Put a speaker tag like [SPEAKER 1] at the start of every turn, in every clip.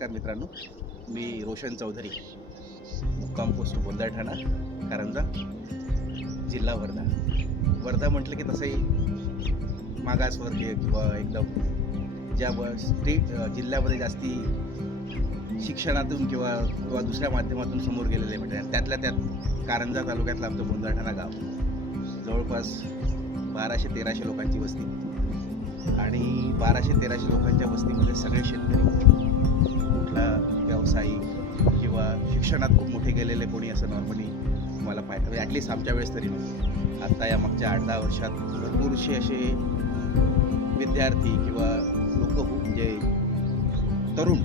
[SPEAKER 1] नमस्कार मित्रांनो मी रोशन चौधरी मुक्काम पोस्ट बोंदाठाणा कारंजा जिल्हा वर्धा. वर्धा म्हटलं की तसंही मागासवर्गीय किंवा एकदम ज्या स्ट्रीट स्टेट जिल्ह्यामध्ये जास्ती शिक्षणातून किंवा किंवा दुसऱ्या माध्यमातून समोर गेलेले म्हणजे आणि त्यातल्या त्यात कारंजा तालुक्यातलं आमचं बोंदाठाणा गाव. जवळपास बाराशे तेराशे लोकांची वस्ती. आणि बाराशे तेराशे लोकांच्या वस्तीमध्ये सगळे शेतकरी. कुठला व्यावसायिक किंवा शिक्षणात खूप मोठे गेलेले कोणी असं नॉर्मली तुम्हाला पाहिजे म्हणजे ॲटलिस्ट आमच्या वेळेस तरी नव्हतं. आत्ता या मागच्या आठ दहा वर्षात भरपूरसे असे विद्यार्थी किंवा लोक म्हणजे तरुण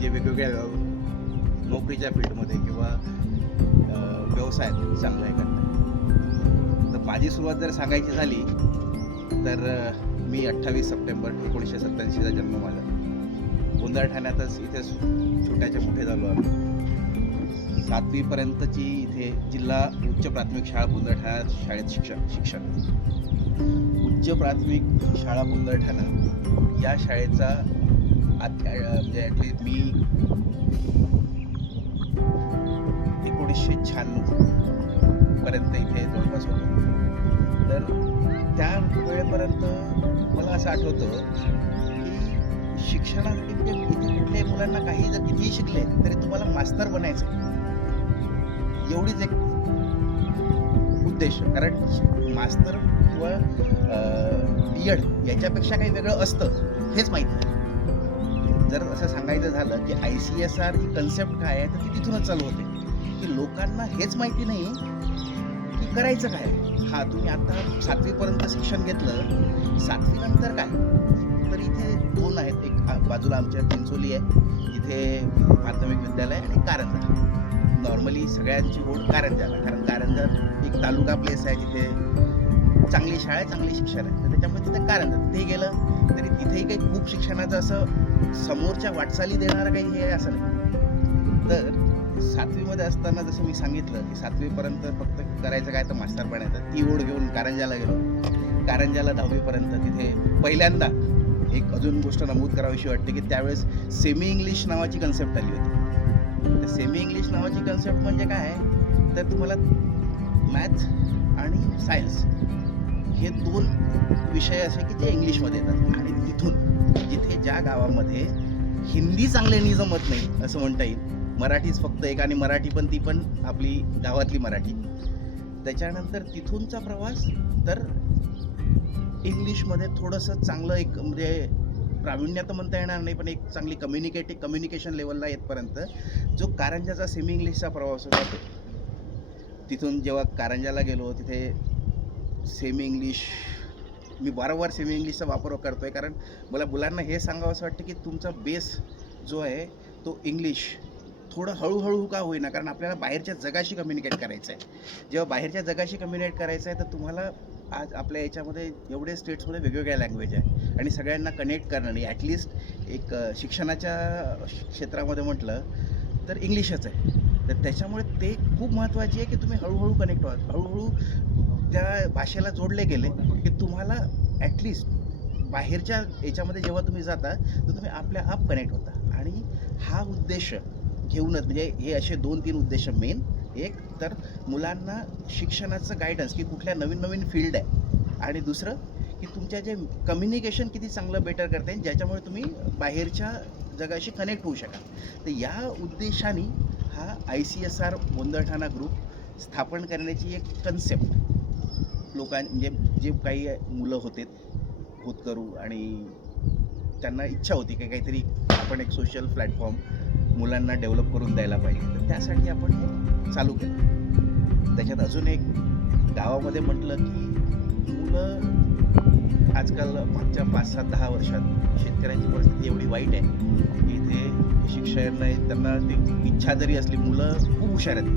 [SPEAKER 1] जे वेगवेगळ्या नोकरीच्या फील्डमध्ये किंवा व्यवसायात चांगलं आहे करतात. तर माझी सुरुवात जर सांगायची झाली तर मी अठ्ठावीस सप्टेंबर एकोणीसशे सत्त्याऐंशीचा जन्म माझा. गोंधळ ठाण्यातच इथे छोट्याचे मोठे झालो आम्ही. सातवीपर्यंतची इथे जिल्हा उच्च प्राथमिक शाळा गोंधळ शाळेत शिक्षण शिक्षण उच्च प्राथमिक शाळा गोंधळ ठाणा या शाळेचा म्हणजे मी एकोणीसशे शहाण्णव पर्यंत इथे जवळपास होतो. तर त्या वेळेपर्यंत मला असं आठवतं शिक्षणासाठी म्हणजे कुठल्याही मुलांना काही जर कितीही शिकले तरी तुम्हाला मास्तर बनायचं एवढीच एक उद्देश. कारण मास्तर किंवा बी एड याच्यापेक्षा काही वेगळं असतं हेच माहीत जर असं सांगायचं झालं की आय सी एस आर ही कन्सेप्ट काय आहे तर ती तिथूनच चालू होते. की लोकांना हेच माहिती नाही की करायचं काय. हा तुम्ही आता सातवीपर्यंत शिक्षण घेतलं सातवीनंतर काय? इथे दोन आहेत. एक बाजूला आमच्या चिंचोली आहे. इथे प्राथमिक विद्यालय आणि कारंजा. नॉर्मली सगळ्यांची ओढ कारंजाला कारण कारंजा एक तालुका प्लेस आहे तिथे चांगली शाळा आहे चांगली शिक्षण आहे. तर त्याच्यामुळे तिथे कारंजा. तिथे गेलं तरी तिथेही काही खूप शिक्षणाचं असं समोरच्या वाटचाली देणारं काही हे असं नाही. तर सातवीमध्ये असताना जसं मी सांगितलं की सातवीपर्यंत फक्त करायचं काय तर मास्तर बनायचं ती ओढ घेऊन कारंजाला गेलो. कारंजाला दहावीपर्यंत तिथे पहिल्यांदा एक अजून गोष्ट नमूद करावीशी वाटते की त्यावेळेस सेमी इंग्लिश नावाची कन्सेप्ट आली होती. तर सेमी इंग्लिश नावाची कन्सेप्ट म्हणजे काय तर तुम्हाला मॅथ्स आणि सायन्स हे दोन विषय असे की जे इंग्लिशमध्ये येतात. आणि तिथून जिथे ज्या गावामध्ये हिंदी चांगल्यानी जमत नाही असं म्हणता येईल. मराठीच फक्त एक आणि मराठी पण ती पण आपली गावातली मराठी. त्याच्यानंतर तिथूनचा प्रवास तर इंग्लिशमध्ये थोडंसं चांगलं एक म्हणजे प्रावीण्य तर म्हणता येणार नाही पण एक चांगली कम्युनिकेटिव कम्युनिकेशन लेवलला येतपर्यंत जो कारंजाचा सेमी इंग्लिशचा प्रवास होता तो. तिथून जेव्हा कारंजाला गेलो तिथे सेमी इंग्लिश मी वारंवार सेमी इंग्लिशचा वापर करतो आहे कारण मला मुलांना हे सांगावं असं वाटतं की तुमचा बेस जो आहे तो इंग्लिश थोडं हळूहळू का होईना कारण आपल्याला बाहेरच्या जगाशी कम्युनिकेट करायचं आहे. जेव्हा बाहेरच्या जगाशी कम्युनिकेट करायचं आहे तर तुम्हाला आज आपल्या याच्यामध्ये एवढे स्टेट्समध्ये वेगवेगळ्या लँग्वेज आहे आणि सगळ्यांना कनेक्ट करणं आणि ॲटलिस्ट एक शिक्षणाच्या क्षेत्रामध्ये म्हटलं तर इंग्लिशच आहे. तर त्याच्यामुळे ते खूप महत्त्वाची आहे की तुम्ही हळूहळू कनेक्ट व्हा. हळूहळू त्या भाषेला जोडले गेले की तुम्हाला ॲटलिस्ट बाहेरच्या याच्यामध्ये जेव्हा तुम्ही जाता तर तुम्ही आपल्या आप कनेक्ट होता. आणि हा उद्देश घेऊनच म्हणजे हे असे दोन तीन उद्देश मेन एक तर मुलांना शिक्षणाचं गायडन्स की कुठल्या नवीन नवीन फील्ड आहे. आणि दुसरं की तुमच्या जे कम्युनिकेशन किती चांगलं बेटर करता येईल ज्याच्यामुळे तुम्ही बाहेरच्या जगाशी कनेक्ट होऊ शकाल. तर या उद्देशाने हा आय सी एस आर गोंधळठाणा ग्रुप स्थापन करण्याची एक कन्सेप्ट लोकां म्हणजे जे काही मुलं होते होतकरू आणि त्यांना इच्छा होती की काहीतरी आपण एक सोशल प्लॅटफॉर्म मुलांना डेव्हलप करून द्यायला पाहिजे. तर त्यासाठी आपण हे चालू केलं. त्याच्यात अजून एक गावामध्ये म्हटलं की मुलं आजकाल मागच्या पाच सात दहा वर्षात शेतकऱ्यांची परिस्थिती एवढी वाईट आहे की ते शिक्षण नाही त्यांना ती इच्छा जरी असली मुलं खूप हुशार आहेत.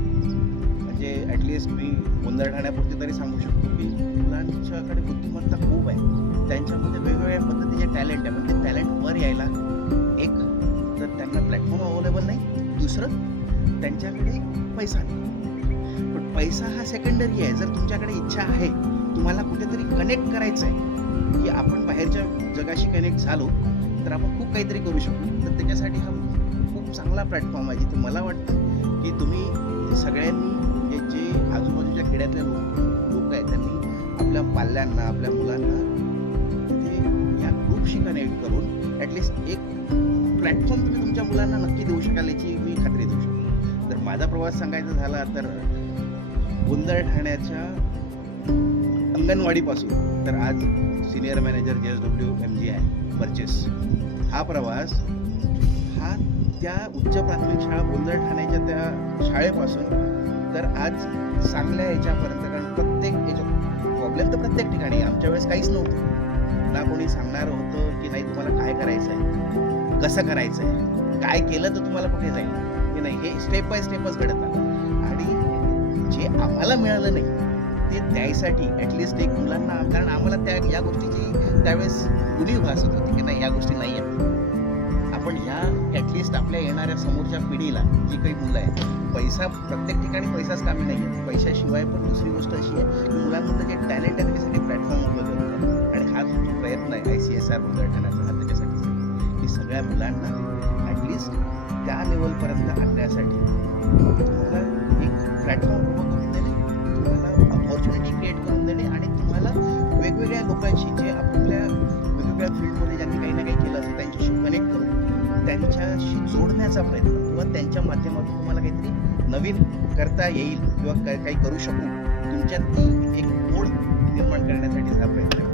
[SPEAKER 1] म्हणजे ॲटलिस्ट मी गोंधळ ठाण्यापुरती तरी सांगू शकतो की मुलांच्याकडे बुद्धिमत्ता खूप आहे. त्यांच्यामध्ये वेगवेगळ्या पद्धतीचे टॅलेंट आहे. पण ते टॅलेंट वर यायला एक तर त्यांना प्लॅटफॉर्म अवेलेबल नाही. दुसरं त्यांच्याकडे पैसा नाही. पण पैसा हा सेकंडरी आहे. जर तुमच्याकडे इच्छा आहे तुम्हाला कुठेतरी कनेक्ट करायचं आहे की आपण बाहेरच्या जगाशी कनेक्ट झालो तर आपण खूप काहीतरी करू शकतो तर त्याच्यासाठी हा खूप चांगला प्लॅटफॉर्म आहे जिथे मला वाटतं की तुम्ही सगळ्यांनी जे आजूबाजूच्या खेड्यातले लोक लोक आहेत त्यांनी आपल्या पाल्यांना आपल्या मुलांना तिथे या ग्रुपशी कनेक्ट करून ॲटलिस्ट एक प्लॅटफॉर्म तुम्ही तुमच्या मुलांना नक्की देऊ शकाल याची मी खात्री देऊ शकतो. तर माझा प्रवास सांगायचा झाला तर गोंधळ ठाण्याच्या अंगणवाडीपासून तर आज senior manager J S W M G I purchase हा प्रवास हा त्या उच्च प्राथमिक शाळा गोंधळ ठाण्याच्या त्या शाळेपासून तर आज चांगल्या याच्यापर्यंत कारण प्रत्येक याच्या प्रॉब्लेम तर प्रत्येक ठिकाणी आमच्या वेळेस काहीच नव्हतं. ना कोणी सांगणार होतं की नाही तुम्हाला काय करायचं आहे कसं करायचं आहे काय केलं तर तुम्हाला कुठे जाईल? हे नाही हे स्टेप बाय स्टेपच घडत. आलं आणि जे आम्हाला मिळालं नाही ते द्यायसाठी ॲटलिस्ट एक मुलांना कारण आम्हाला त्या या गोष्टीची त्यावेळेस उणीव भासत होती की नाही या गोष्टी नाही आहेत. आपण ह्या ॲटलिस्ट आपल्या येणाऱ्या समोरच्या पिढीला जी काही मुलं आहेत पैसा प्रत्येक ठिकाणी पैसाच कामी नाही आहे. पैशाशिवाय पण दुसरी गोष्ट अशी आहे की मुलांमध्ये जे टॅलेंट आहे त्याच्यासाठी प्लॅटफॉर्म उपलब्ध होतात आणि हा जो प्रयत्न आहे आय सी एस आर उद्घाटनाचा हा की सगळ्या मुलांना ॲटलिस्ट त्या लेवलपर्यंत आणण्यासाठी तुम्हाला एक प्लॅटफॉर्म उभं करून देणे तुम्हाला अपॉर्च्युनिटी क्रिएट करून देणे आणि तुम्हाला वेगवेगळ्या लोकांशी जे आपल्या वेगवेगळ्या फील्डमध्ये ज्यांनी काही ना काही केलं असेल त्यांच्याशी कनेक्ट करून त्यांच्याशी जोडण्याचा प्रयत्न किंवा त्यांच्या माध्यमातून तुम्हाला काहीतरी नवीन करता येईल किंवा काही करू शकू. तुमच्यात ती एक ओढ निर्माण करण्यासाठी हा प्रयत्न.